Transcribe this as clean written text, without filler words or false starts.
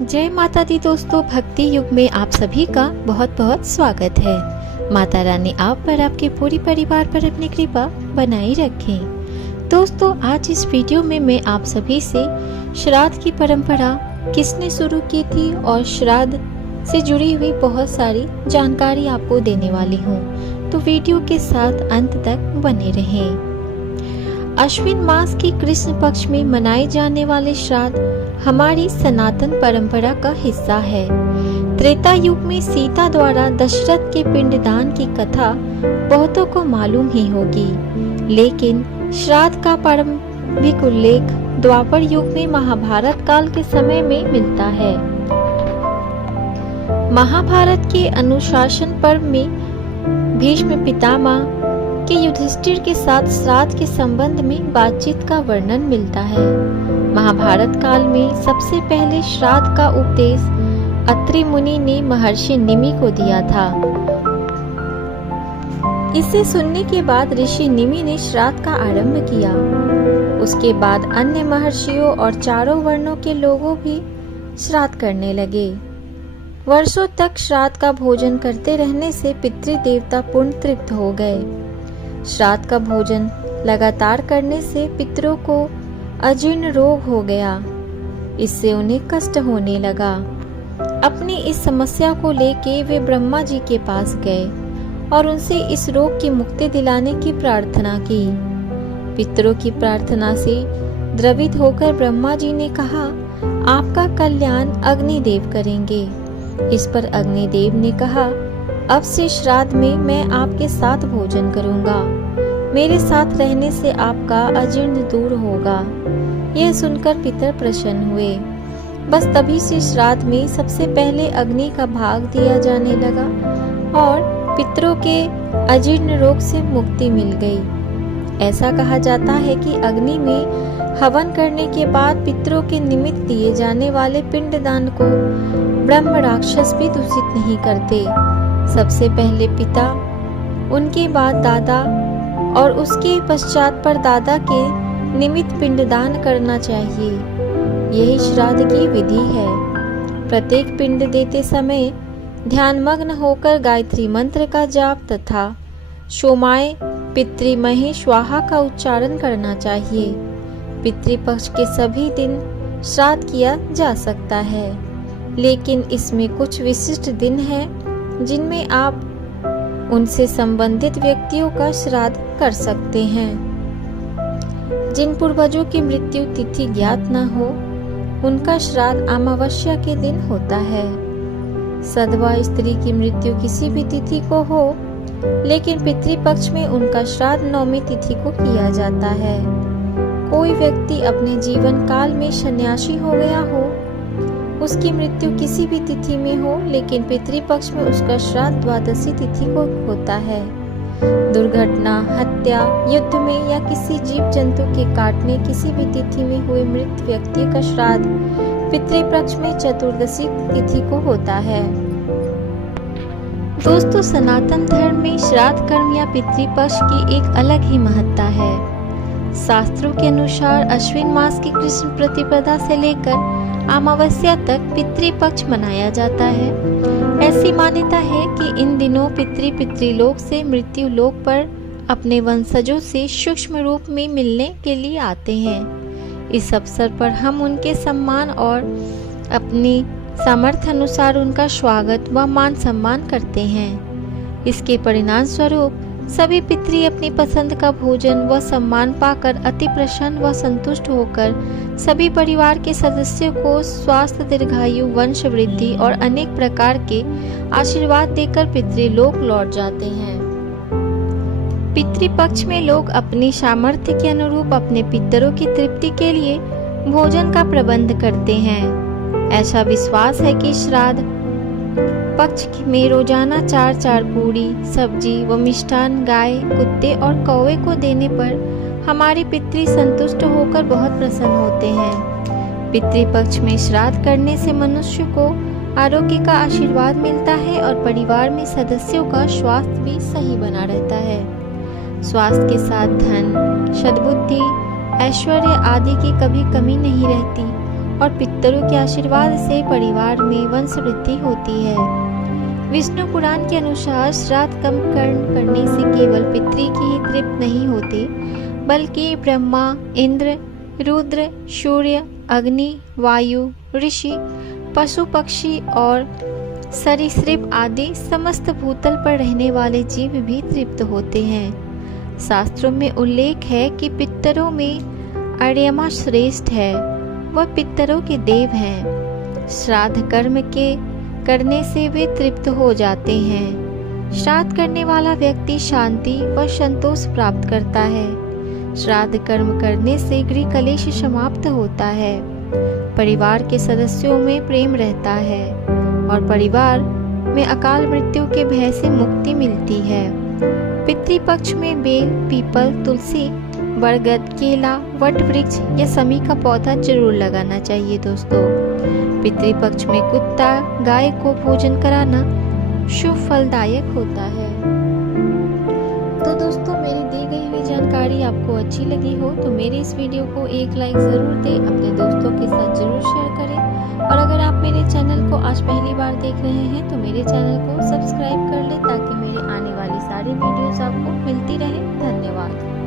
जय माता दी दोस्तों, भक्ति युग में आप सभी का बहुत बहुत स्वागत है। माता रानी आप पर, आपके पूरी परिवार पर अपनी कृपा बनाई रखें। दोस्तों, आज इस वीडियो में मैं आप सभी से श्राद्ध की परंपरा किसने शुरू की थी और श्राद्ध से जुड़ी हुई बहुत सारी जानकारी आपको देने वाली हूँ, तो वीडियो के साथ अंत तक बने रहें। अश्विन मास की कृष्ण पक्ष में मनाए जाने वाले श्राद्ध हमारी सनातन परंपरा का हिस्सा है। त्रेता युग में सीता द्वारा दशरथ के पिंडदान की कथा बहुतों को मालूम ही होगी, लेकिन श्राद्ध का प्रारंभिक उल्लेख द्वापर युग में महाभारत काल के समय में मिलता है। महाभारत के अनुशासन पर्व में भीष्म पितामह के युधिष्ठिर के साथ श्राद्ध के संबंध में बातचीत का वर्णन मिलता है। महाभारत काल में सबसे पहले श्राद्ध का उपदेश अत्रि मुनि ने महर्षि निमि को दिया था। इसे सुनने के बाद ऋषि निमि ने श्राद्ध का आरंभ किया। उसके बाद अन्य महर्षियों और चारों वर्णों के लोगों भी श्राद्ध करने लगे। वर्षों तक श्राद्ध का भोजन करते रहने से पितृदेवता पूर्ण तृप्त हो गए। श्राद्ध का भोजन लगातार करने से पितरों को अजीर्ण रोग हो गया। इससे उन्हें कष्ट होने लगा। अपनी इस समस्या को लेके वे ब्रह्मा जी के पास गए और उनसे इस रोग की मुक्ति दिलाने की प्रार्थना की। पितरों की प्रार्थना से द्रवित होकर ब्रह्मा जी ने कहा, आपका कल्याण अग्निदेव करेंगे। इस पर अग्निदेव ने कहा, अब से श्राद्ध में मैं आपके साथ भोजन करूंगा। मेरे साथ रहने से आपका अजीर्ण दूर होगा। यह सुनकर पितर प्रसन्न हुए। बस तभी से श्राद्ध में सबसे पहले अग्नि का भाग दिया जाने लगा और पितरों के अजीर्ण रोग से मुक्ति मिल गई। ऐसा कहा जाता है कि अग्नि में हवन करने के बाद पितरों के निमित्त दिए जाने वाले पिंडदान को ब्रह्म राक्षस भी दूषित नहीं करते। सबसे पहले पिता, उनके बाद दादा और उसके पश्चात परदादा के निमित्त पिंडदान करना चाहिए। यही श्राद्ध की विधि है। प्रत्येक पिंड देते समय ध्यानमग्न होकर गायत्री मंत्र का जाप तथा सोमाय पितृमहे स्वाहा का उच्चारण करना चाहिए। पितृपक्ष के सभी दिन श्राद्ध किया जा सकता है, लेकिन इसमें कुछ विशिष्ट दिन हैं जिनमें आप उनसे संबंधित व्यक्तियों का श्राद्ध कर सकते हैं। जिन पूर्वजों की मृत्यु तिथि ज्ञात न हो, उनका श्राद्ध अमावस्या के दिन होता है। सधवा स्त्री की मृत्यु किसी भी तिथि को हो, लेकिन पितृपक्ष में उनका श्राद्ध नवमी तिथि को किया जाता है। कोई व्यक्ति अपने जीवन काल में सन्यासी हो गया हो, उसकी मृत्यु किसी भी तिथि में हो, लेकिन पितृपक्ष में उसका श्राद्ध द्वादशी तिथि को होता है। दुर्घटना, हत्या, युद्ध में या किसी जीव जंतु के काटने किसी भी तिथि में हुए मृत व्यक्ति का श्राद्ध पितृपक्ष में चतुर्दशी तिथि को होता है। दोस्तों, सनातन धर्म में श्राद्ध कर्म या पितृपक्ष की एक अलग ही महत्ता है। शास्त्रों के अनुसार अश्विन मास की कृष्ण प्रतिपदा से लेकर अमावस्या तक पितृपक्ष मनाया जाता है। ऐसी मान्यता है कि इन दिनों पितृलोक से मृत्यु लोक पर अपने वंशजों से सूक्ष्म रूप में मिलने के लिए आते हैं। इस अवसर पर हम उनके सम्मान और अपनी सामर्थ्य अनुसार उनका स्वागत व मान सम्मान करते हैं। इसके परिणाम स्वरूप सभी पितृ अपनी पसंद का भोजन व सम्मान पाकर अति प्रसन्न व संतुष्ट होकर सभी परिवार के सदस्यों को स्वास्थ्य, दीर्घायु, वंश वृद्धि और अनेक प्रकार के आशीर्वाद देकर पितृलोक लौट जाते हैं। पितृपक्ष में लोग अपनी सामर्थ्य के अनुरूप अपने पितरों की तृप्ति के लिए भोजन का प्रबंध करते हैं। ऐसा विश्वास है कि श्राद्ध पक्ष में रोजाना 4 पूरी, सब्जी व मिष्ठान गाय, कुत्ते और कौवे को देने पर हमारे पितृ संतुष्ट होकर बहुत प्रसन्न होते हैं। पितृपक्ष में श्राद्ध करने से मनुष्य को आरोग्य का आशीर्वाद मिलता है और परिवार में सदस्यों का स्वास्थ्य भी सही बना रहता है। स्वास्थ्य के साथ धन, सद्बुद्धि, ऐश्वर्य आदि की कभी कमी नहीं रहती और पितरों के आशीर्वाद से परिवार में वंश वृद्धि होती है। विष्णु पुराण के अनुसार श्राद्ध कर्म करने से केवल पितृ की ही तृप्त नहीं होती, बल्कि ब्रह्मा, इंद्र, रुद्र, सूर्य, अग्नि, वायु, ऋषि, पशु पक्षी और सरीसृप आदि समस्त भूतल पर रहने वाले जीव भी तृप्त होते हैं। शास्त्रों में उल्लेख है कि पितरों में अर्यमा श्रेष्ठ है, वह पितरों के देव हैं। श्राद्ध कर्म के करने से वे तृप्त हो जाते हैं। श्राद्ध करने वाला व्यक्ति शांति व संतोष प्राप्त करता है। श्राद्ध कर्म करने से गृह कलेश समाप्त होता है। परिवार के सदस्यों में प्रेम रहता है और परिवार में अकाल मृत्यु के भय से मुक्ति मिलती है। पितृपक्ष में बेल, पीपल, तुलसी, बरगद, केला, वट वृक्ष या समी का पौधा जरूर लगाना चाहिए दोस्तों। पितृपक्ष में कुत्ता, गाय को भोजन कराना शुभ फलदायक होता है। तो दोस्तों, मेरी दी गई हुई जानकारी आपको अच्छी लगी हो तो मेरे इस वीडियो को एक लाइक ज़रूर दें, अपने दोस्तों के साथ ज़रूर शेयर करें। और अगर आप मेरे चैनल को आज पहली बार देख रहे हैं तो मेरे चैनल को सब्सक्राइब कर लें ताकि मेरी आने वाली सारी वीडियोस आपको मिलती रहे। धन्यवाद।